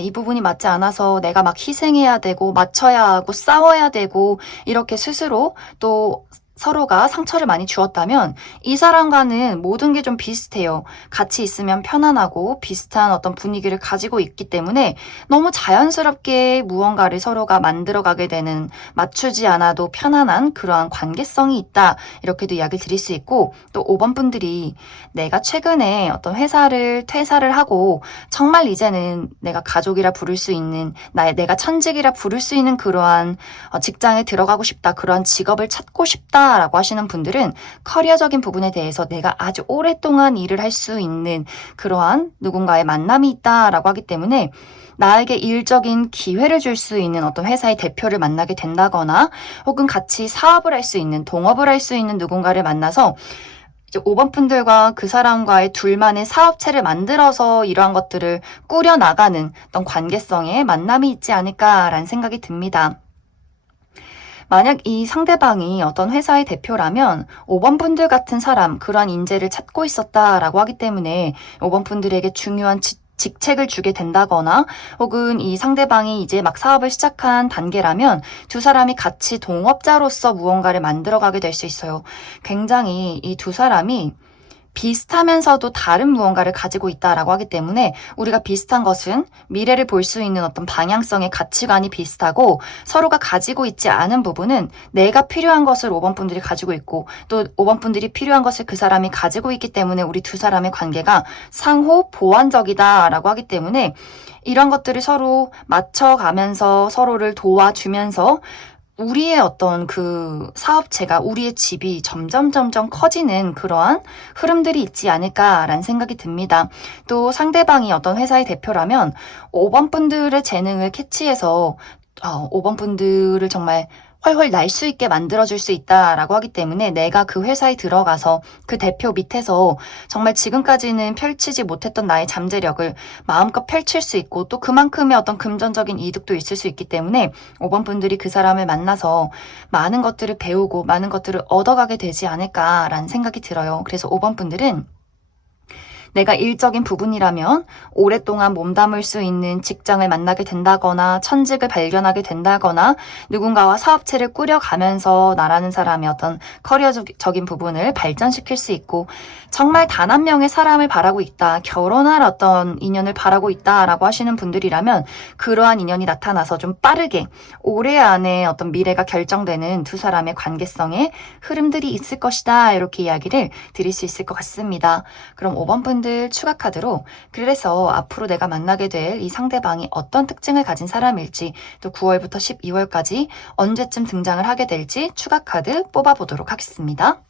이 부분이 맞지 않아서 내가 막 희생해야 되고 맞춰야 하고 싸워야 되고 이렇게 스스로 또 서로가 상처를 많이 주었다면 이 사람과는 모든 게 좀 비슷해요. 같이 있으면 편안하고 비슷한 어떤 분위기를 가지고 있기 때문에 너무 자연스럽게 무언가를 서로가 만들어가게 되는 맞추지 않아도 편안한 그러한 관계성이 있다. 이렇게도 이야기를 드릴 수 있고 또 5번 분들이 내가 최근에 어떤 회사를 퇴사를 하고 정말 이제는 내가 가족이라 부를 수 있는 내가 천직이라 부를 수 있는 그러한 직장에 들어가고 싶다. 그러한 직업을 찾고 싶다. 라고 하시는 분들은 커리어적인 부분에 대해서 내가 아주 오랫동안 일을 할 수 있는 그러한 누군가의 만남이 있다라고 하기 때문에 나에게 일적인 기회를 줄 수 있는 어떤 회사의 대표를 만나게 된다거나 혹은 같이 사업을 할 수 있는 동업을 할 수 있는 누군가를 만나서 이제 5번 분들과 그 사람과의 둘만의 사업체를 만들어서 이러한 것들을 꾸려나가는 어떤 관계성의 만남이 있지 않을까라는 생각이 듭니다. 만약 이 상대방이 어떤 회사의 대표라면 5번 분들 같은 사람, 그러한 인재를 찾고 있었다라고 하기 때문에 5번 분들에게 중요한 직책을 주게 된다거나 혹은 이 상대방이 이제 막 사업을 시작한 단계라면 두 사람이 같이 동업자로서 무언가를 만들어가게 될 수 있어요. 굉장히 이 두 사람이 비슷하면서도 다른 무언가를 가지고 있다라고 하기 때문에 우리가 비슷한 것은 미래를 볼 수 있는 어떤 방향성의 가치관이 비슷하고 서로가 가지고 있지 않은 부분은 내가 필요한 것을 5번 분들이 가지고 있고 또 5번 분들이 필요한 것을 그 사람이 가지고 있기 때문에 우리 두 사람의 관계가 상호 보완적이다라고 하기 때문에 이런 것들을 서로 맞춰가면서 서로를 도와주면서 우리의 어떤 그 사업체가 우리의 집이 점점 커지는 그러한 흐름들이 있지 않을까라는 생각이 듭니다. 또 상대방이 어떤 회사의 대표라면 5번 분들의 재능을 캐치해서 5번 분들을 정말 훨훨 날 수 있게 만들어줄 수 있다라고 하기 때문에 내가 그 회사에 들어가서 그 대표 밑에서 정말 지금까지는 펼치지 못했던 나의 잠재력을 마음껏 펼칠 수 있고 또 그만큼의 어떤 금전적인 이득도 있을 수 있기 때문에 5번 분들이 그 사람을 만나서 많은 것들을 배우고 많은 것들을 얻어가게 되지 않을까라는 생각이 들어요. 그래서 5번 분들은 내가 일적인 부분이라면 오랫동안 몸담을 수 있는 직장을 만나게 된다거나 천직을 발견하게 된다거나 누군가와 사업체를 꾸려가면서 나라는 사람의 어떤 커리어적인 부분을 발전시킬 수 있고 정말 단 한 명의 사람을 바라고 있다, 결혼할 어떤 인연을 바라고 있다라고 하시는 분들이라면 그러한 인연이 나타나서 좀 빠르게 올해 안에 어떤 미래가 결정되는 두 사람의 관계성의 흐름들이 있을 것이다, 이렇게 이야기를 드릴 수 있을 것 같습니다. 그럼 5번 분들 추가 카드로 그래서 앞으로 내가 만나게 될 이 상대방이 어떤 특징을 가진 사람일지 또 9월부터 12월까지 언제쯤 등장을 하게 될지 추가 카드 뽑아보도록 하겠습니다.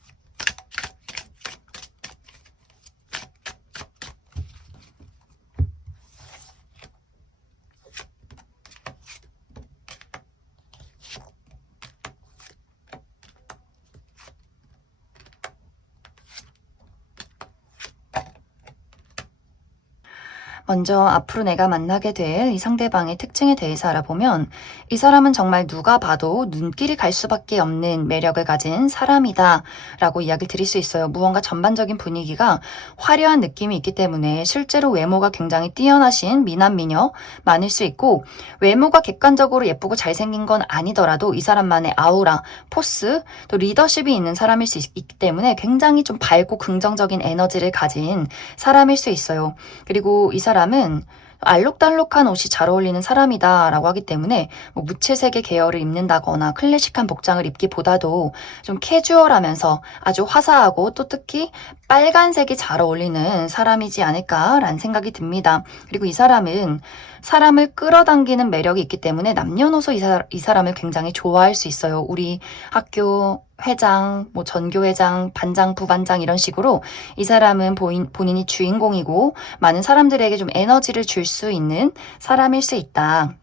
먼저 앞으로 내가 만나게 될 이 상대방의 특징에 대해서 알아보면 이 사람은 정말 누가 봐도 눈길이 갈 수밖에 없는 매력을 가진 사람이다 라고 이야기를 드릴 수 있어요. 무언가 전반적인 분위기가 화려한 느낌이 있기 때문에 실제로 외모가 굉장히 뛰어나신 미남미녀 많을 수 있고 외모가 객관적으로 예쁘고 잘생긴 건 아니더라도 이 사람만의 아우라, 포스, 또 리더십이 있는 사람일 수 있기 때문에 굉장히 좀 밝고 긍정적인 에너지를 가진 사람일 수 있어요. 그리고 이 사람은 알록달록한 옷이 잘 어울리는 사람이다 라고 하기 때문에 뭐 무채색의 계열을 입는다거나 클래식한 복장을 입기보다도 좀 캐주얼하면서 아주 화사하고 또 특히 빨간색이 잘 어울리는 사람이지 않을까라는 생각이 듭니다. 그리고 이 사람은 사람을 끌어당기는 매력이 있기 때문에 남녀노소 이 사람을 굉장히 좋아할 수 있어요. 우리 학교 회장, 뭐 전교회장, 반장, 부반장 이런 식으로 이 사람은 본인이 주인공이고 많은 사람들에게 좀 에너지를 줄 수 있는 사람일 수 있다.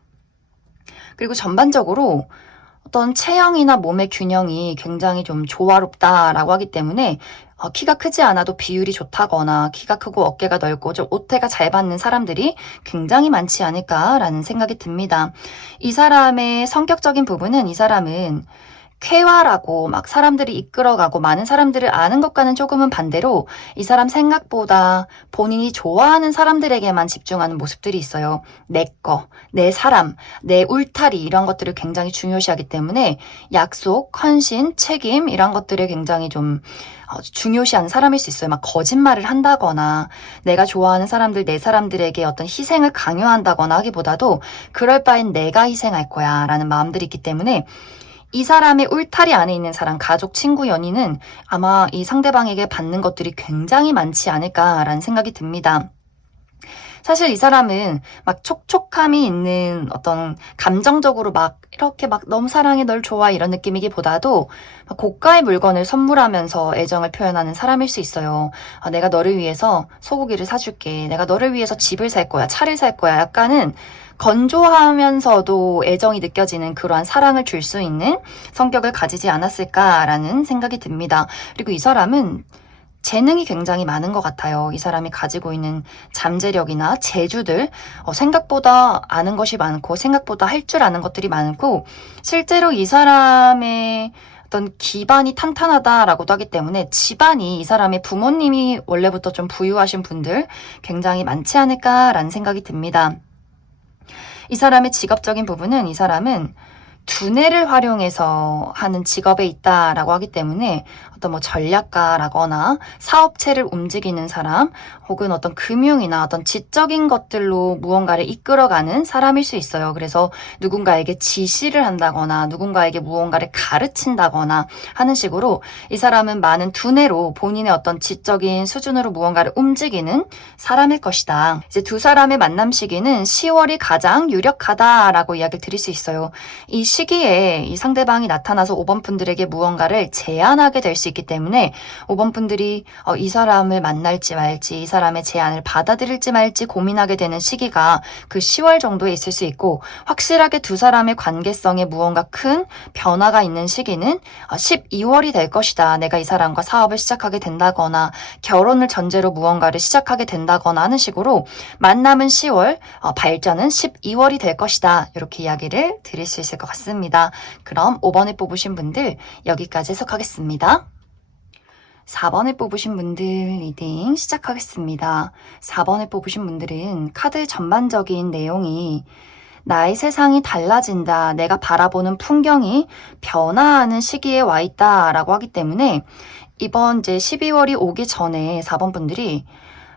그리고 전반적으로 어떤 체형이나 몸의 균형이 굉장히 좀 조화롭다라고 하기 때문에 키가 크지 않아도 비율이 좋다거나 키가 크고 어깨가 넓고 좀 옷태가 잘 받는 사람들이 굉장히 많지 않을까라는 생각이 듭니다. 이 사람의 성격적인 부분은 이 사람은 쾌활하고 막 사람들이 이끌어가고 많은 사람들을 아는 것과는 조금은 반대로 이 사람 생각보다 본인이 좋아하는 사람들에게만 집중하는 모습들이 있어요. 내 거, 내 사람, 내 울타리 이런 것들을 굉장히 중요시하기 때문에 약속, 헌신, 책임 이런 것들을 굉장히 좀 중요시하는 사람일 수 있어요. 막 거짓말을 한다거나 내가 좋아하는 사람들, 내 사람들에게 어떤 희생을 강요한다거나 하기보다도 그럴 바엔 내가 희생할 거야 라는 마음들이 있기 때문에 이 사람의 울타리 안에 있는 사람, 가족, 친구, 연인은 아마 이 상대방에게 받는 것들이 굉장히 많지 않을까라는 생각이 듭니다. 사실 이 사람은 막 촉촉함이 있는 어떤 감정적으로 막 이렇게 막 너무 사랑해 널 좋아 이런 느낌이기보다도 고가의 물건을 선물하면서 애정을 표현하는 사람일 수 있어요. 내가 너를 위해서 소고기를 사줄게. 내가 너를 위해서 집을 살 거야. 차를 살 거야. 약간은 건조하면서도 애정이 느껴지는 그러한 사랑을 줄 수 있는 성격을 가지지 않았을까라는 생각이 듭니다. 그리고 이 사람은 재능이 굉장히 많은 것 같아요. 이 사람이 가지고 있는 잠재력이나 재주들, 생각보다 아는 것이 많고 생각보다 할 줄 아는 것들이 많고 실제로 이 사람의 어떤 기반이 탄탄하다라고도 하기 때문에 집안이 이 사람의 부모님이 원래부터 좀 부유하신 분들 굉장히 많지 않을까라는 생각이 듭니다. 이 사람의 직업적인 부분은 이 사람은 두뇌를 활용해서 하는 직업에 있다라고 하기 때문에 어떤 뭐 전략가라거나 사업체를 움직이는 사람 혹은 어떤 금융이나 어떤 지적인 것들로 무언가를 이끌어가는 사람일 수 있어요. 그래서 누군가에게 지시를 한다거나 누군가에게 무언가를 가르친다거나 하는 식으로 이 사람은 많은 두뇌로 본인의 어떤 지적인 수준으로 무언가를 움직이는 사람일 것이다. 이제 두 사람의 만남 시기는 10월이 가장 유력하다라고 이야기를 드릴 수 있어요. 이 시기에 이 상대방이 나타나서 5번 분들에게 무언가를 제안하게 될 수 있기 때문에 5번 분들이 이 사람을 만날지 말지 이 사람의 제안을 받아들일지 말지 고민하게 되는 시기가 그 10월 정도에 있을 수 있고 확실하게 두 사람의 관계성에 무언가 큰 변화가 있는 시기는 12월이 될 것이다. 내가 이 사람과 사업을 시작하게 된다거나 결혼을 전제로 무언가를 시작하게 된다거나 하는 식으로 만남은 10월, 발전은 12월이 될 것이다. 이렇게 이야기를 드릴 수 있을 것 같습니다. 그럼 5번에 뽑으신 분들 여기까지 해석하겠습니다. 4번을 뽑으신 분들 리딩 시작하겠습니다. 4번을 뽑으신 분들은 카드 전반적인 내용이 나의 세상이 달라진다. 내가 바라보는 풍경이 변화하는 시기에 와 있다라고 하기 때문에 이번 이제 12월이 오기 전에 4번 분들이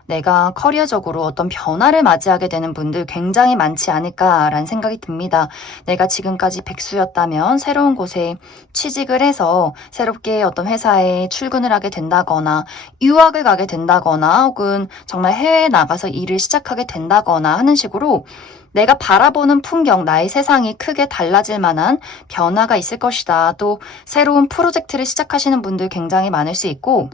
내가 커리어적으로 어떤 변화를 맞이하게 되는 분들 굉장히 많지 않을까라는 생각이 듭니다. 내가 지금까지 백수였다면 새로운 곳에 취직을 해서 새롭게 어떤 회사에 출근을 하게 된다거나 유학을 가게 된다거나 혹은 정말 해외에 나가서 일을 시작하게 된다거나 하는 식으로 내가 바라보는 풍경, 나의 세상이 크게 달라질 만한 변화가 있을 것이다. 또 새로운 프로젝트를 시작하시는 분들 굉장히 많을 수 있고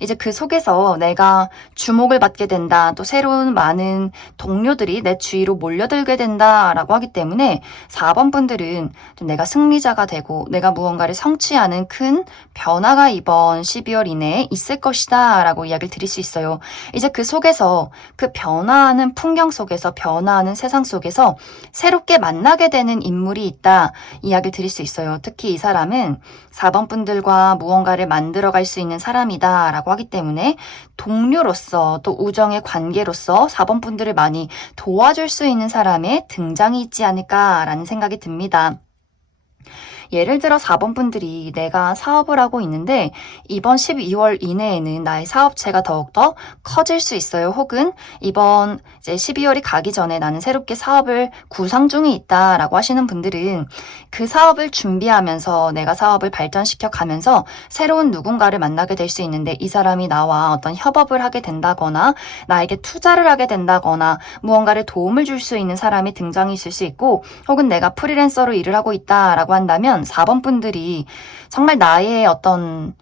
이제 그 속에서 내가 주목을 받게 된다. 또 새로운 많은 동료들이 내 주위로 몰려들게 된다라고 하기 때문에 4번 분들은 좀 내가 승리자가 되고 내가 무언가를 성취하는 큰 변화가 이번 12월 이내에 있을 것이다 라고 이야기를 드릴 수 있어요. 이제 그 속에서 그 변화하는 풍경 속에서 변화하는 세상 속에서 새롭게 만나게 되는 인물이 있다 이야기를 드릴 수 있어요. 특히 이 사람은 4번 분들과 무언가를 만들어갈 수 있는 사람이다 라고 하기 때문에 동료로서 또 우정의 관계로서 4번 분들을 많이 도와줄 수 있는 사람의 등장이 있지 않을까라는 생각이 듭니다. 예를 들어 4번 분들이 내가 사업을 하고 있는데 이번 12월 이내에는 나의 사업체가 더욱더 커질 수 있어요. 혹은 이번 이제 12월이 가기 전에 나는 새롭게 사업을 구상 중에 있다라고 하시는 분들은 그 사업을 준비하면서 내가 사업을 발전시켜 가면서 새로운 누군가를 만나게 될 수 있는데 이 사람이 나와 어떤 협업을 하게 된다거나 나에게 투자를 하게 된다거나 무언가를 도움을 줄 수 있는 사람이 등장이 있을 수 있고 혹은 내가 프리랜서로 일을 하고 있다라고 한다면 4번 분들이 정말 나의 어떤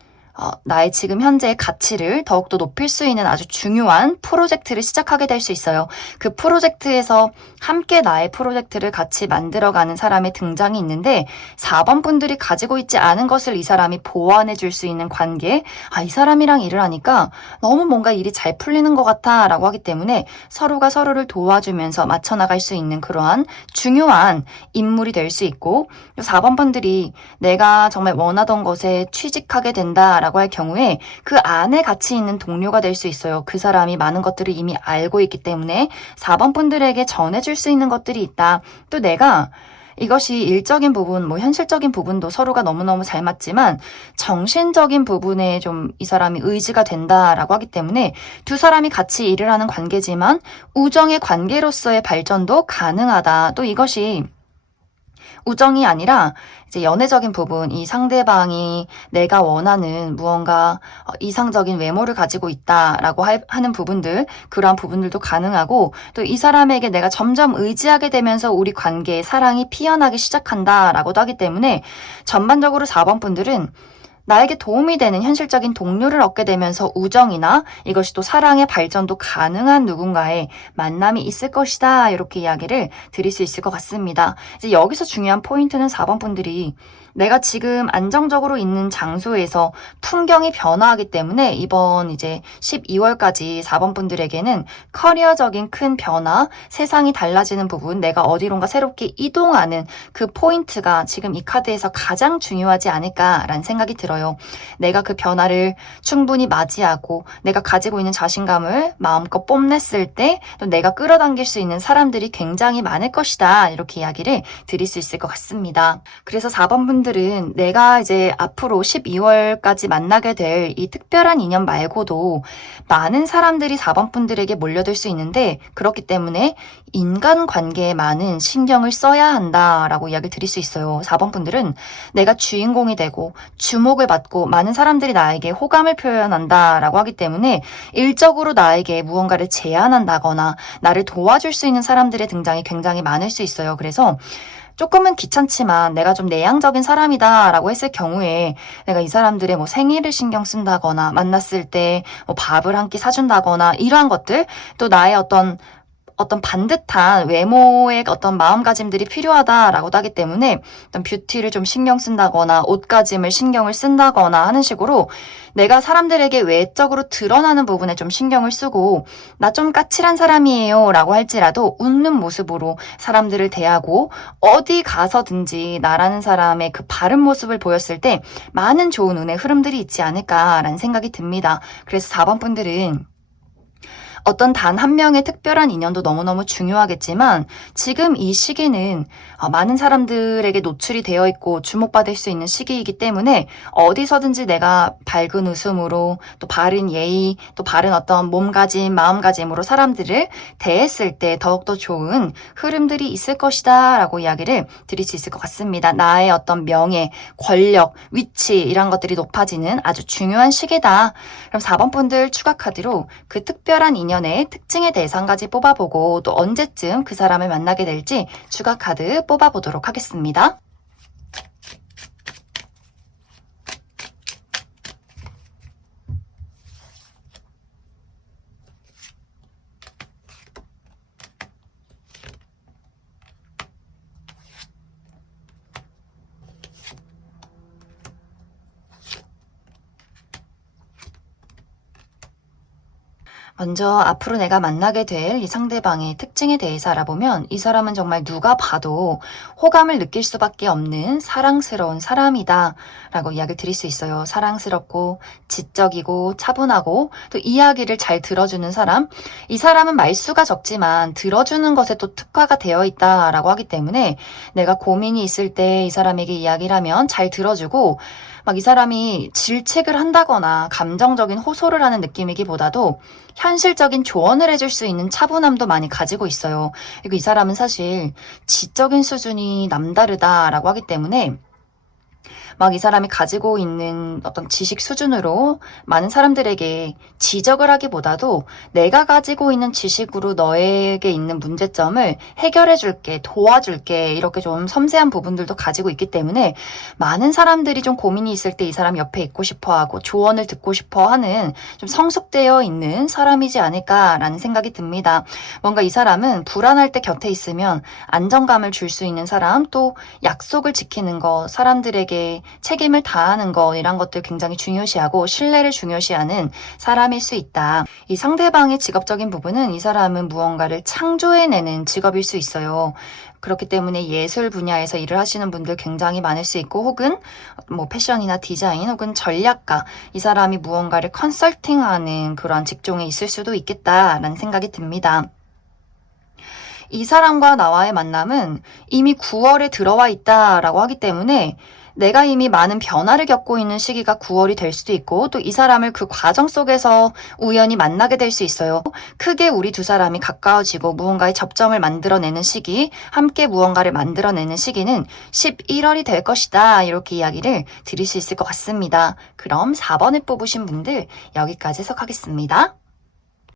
나의 지금 현재의 가치를 더욱더 높일 수 있는 아주 중요한 프로젝트를 시작하게 될 수 있어요. 그 프로젝트에서 함께 나의 프로젝트를 같이 만들어가는 사람의 등장이 있는데 4번 분들이 가지고 있지 않은 것을 이 사람이 보완해 줄 수 있는 관계, 이 사람이랑 일을 하니까 너무 뭔가 일이 잘 풀리는 것 같아 라고 하기 때문에 서로가 서로를 도와주면서 맞춰나갈 수 있는 그러한 중요한 인물이 될 수 있고 4번 분들이 내가 정말 원하던 것에 취직하게 된다라고 할 경우에 그 안에 같이 있는 동료가 될 수 있어요. 그 사람이 많은 것들을 이미 알고 있기 때문에 4번 분들에게 전해줄 수 있는 것들이 있다. 또 내가 이것이 일적인 부분, 현실적인 부분도 서로가 너무너무 잘 맞지만 정신적인 부분에 좀 이 사람이 의지가 된다라고 하기 때문에 두 사람이 같이 일을 하는 관계지만 우정의 관계로서의 발전도 가능하다. 또 이것이 우정이 아니라 이제 연애적인 부분, 이 상대방이 내가 원하는 무언가 이상적인 외모를 가지고 있다라고 하는 부분들, 그러한 부분들도 가능하고 또 이 사람에게 내가 점점 의지하게 되면서 우리 관계에 사랑이 피어나기 시작한다라고도 하기 때문에 전반적으로 4번 분들은 나에게 도움이 되는 현실적인 동료를 얻게 되면서 우정이나 이것이 또 사랑의 발전도 가능한 누군가의 만남이 있을 것이다. 이렇게 이야기를 드릴 수 있을 것 같습니다. 이제 여기서 중요한 포인트는 4번 분들이 내가 지금 안정적으로 있는 장소에서 풍경이 변화하기 때문에 이번 이제 12월까지 4번 분들에게는 커리어적인 큰 변화, 세상이 달라지는 부분, 내가 어디론가 새롭게 이동하는 그 포인트가 지금 이 카드에서 가장 중요하지 않을까라는 생각이 들어요. 내가 그 변화를 충분히 맞이하고 내가 가지고 있는 자신감을 마음껏 뽐냈을 때 또 내가 끌어당길 수 있는 사람들이 굉장히 많을 것이다. 이렇게 이야기를 드릴 수 있을 것 같습니다. 그래서 4번 분들은 내가 이제 앞으로 12월까지 만나게 될 이 특별한 인연 말고도 많은 사람들이 4번 분들에게 몰려들 수 있는데 그렇기 때문에 인간관계에 많은 신경을 써야 한다라고 이야기를 드릴 수 있어요. 4번 분들은 내가 주인공이 되고 주목을 받고 많은 사람들이 나에게 호감을 표현한다라고 하기 때문에 일적으로 나에게 무언가를 제안한다거나 나를 도와줄 수 있는 사람들의 등장이 굉장히 많을 수 있어요. 그래서 조금은 귀찮지만 내가 좀 내향적인 사람이다 라고 했을 경우에 내가 이 사람들의 뭐 생일을 신경 쓴다거나 만났을 때 뭐 밥을 한 끼 사준다거나 이러한 것들 또 나의 어떤 반듯한 외모의 어떤 마음가짐들이 필요하다라고도 하기 때문에 어떤 뷰티를 좀 신경 쓴다거나 옷가짐을 신경을 쓴다거나 하는 식으로 내가 사람들에게 외적으로 드러나는 부분에 좀 신경을 쓰고 나 좀 까칠한 사람이에요 라고 할지라도 웃는 모습으로 사람들을 대하고 어디 가서든지 나라는 사람의 그 바른 모습을 보였을 때 많은 좋은 운의 흐름들이 있지 않을까라는 생각이 듭니다. 그래서 4번 분들은 어떤 단 한 명의 특별한 인연도 너무너무 중요하겠지만 지금 이 시기는 많은 사람들에게 노출이 되어 있고 주목받을 수 있는 시기이기 때문에 어디서든지 내가 밝은 웃음으로 또 바른 예의 또 바른 어떤 몸가짐 마음가짐으로 사람들을 대했을 때 더욱더 좋은 흐름들이 있을 것이다 라고 이야기를 드릴 수 있을 것 같습니다. 나의 어떤 명예, 권력, 위치 이런 것들이 높아지는 아주 중요한 시기다. 그럼 4번 분들 추가 카드로 그 특별한 인연의 특징에 대해서 한 가지 뽑아보고 또 언제쯤 그 사람을 만나게 될지 추가 카드 뽑아보도록 하겠습니다. 먼저 앞으로 내가 만나게 될 이 상대방의 특징에 대해서 알아보면 이 사람은 정말 누가 봐도 호감을 느낄 수밖에 없는 사랑스러운 사람이다 라고 이야기를 드릴 수 있어요. 사랑스럽고 지적이고 차분하고 또 이야기를 잘 들어주는 사람. 이 사람은 말수가 적지만 들어주는 것에 또 특화가 되어 있다라고 하기 때문에 내가 고민이 있을 때 이 사람에게 이야기를 하면 잘 들어주고 막 이 사람이 질책을 한다거나 감정적인 호소를 하는 느낌이기보다도 현실적인 조언을 해줄 수 있는 차분함도 많이 가지고 있어요. 그리고 이 사람은 사실 지적인 수준이 남다르다라고 하기 때문에 막 이 사람이 가지고 있는 어떤 지식 수준으로 많은 사람들에게 지적을 하기보다도 내가 가지고 있는 지식으로 너에게 있는 문제점을 해결해 줄게, 도와줄게 이렇게 좀 섬세한 부분들도 가지고 있기 때문에 많은 사람들이 좀 고민이 있을 때 이 사람 옆에 있고 싶어 하고 조언을 듣고 싶어 하는 좀 성숙되어 있는 사람이지 않을까라는 생각이 듭니다. 뭔가 이 사람은 불안할 때 곁에 있으면 안정감을 줄 수 있는 사람, 또 약속을 지키는 거, 사람들에게 책임을 다하는 거 이런 것들 굉장히 중요시하고 신뢰를 중요시하는 사람일 수 있다. 이 상대방의 직업적인 부분은 이 사람은 무언가를 창조해내는 직업일 수 있어요. 그렇기 때문에 예술 분야에서 일을 하시는 분들 굉장히 많을 수 있고 혹은 뭐 패션이나 디자인 혹은 전략가 이 사람이 무언가를 컨설팅하는 그런 직종에 있을 수도 있겠다라는 생각이 듭니다. 이 사람과 나와의 만남은 이미 9월에 들어와 있다라고 하기 때문에 내가 이미 많은 변화를 겪고 있는 시기가 9월이 될 수도 있고 또 이 사람을 그 과정 속에서 우연히 만나게 될 수 있어요. 크게 우리 두 사람이 가까워지고 무언가의 접점을 만들어내는 시기, 함께 무언가를 만들어내는 시기는 11월이 될 것이다. 이렇게 이야기를 드릴 수 있을 것 같습니다. 그럼 4번을 뽑으신 분들 여기까지 해석하겠습니다.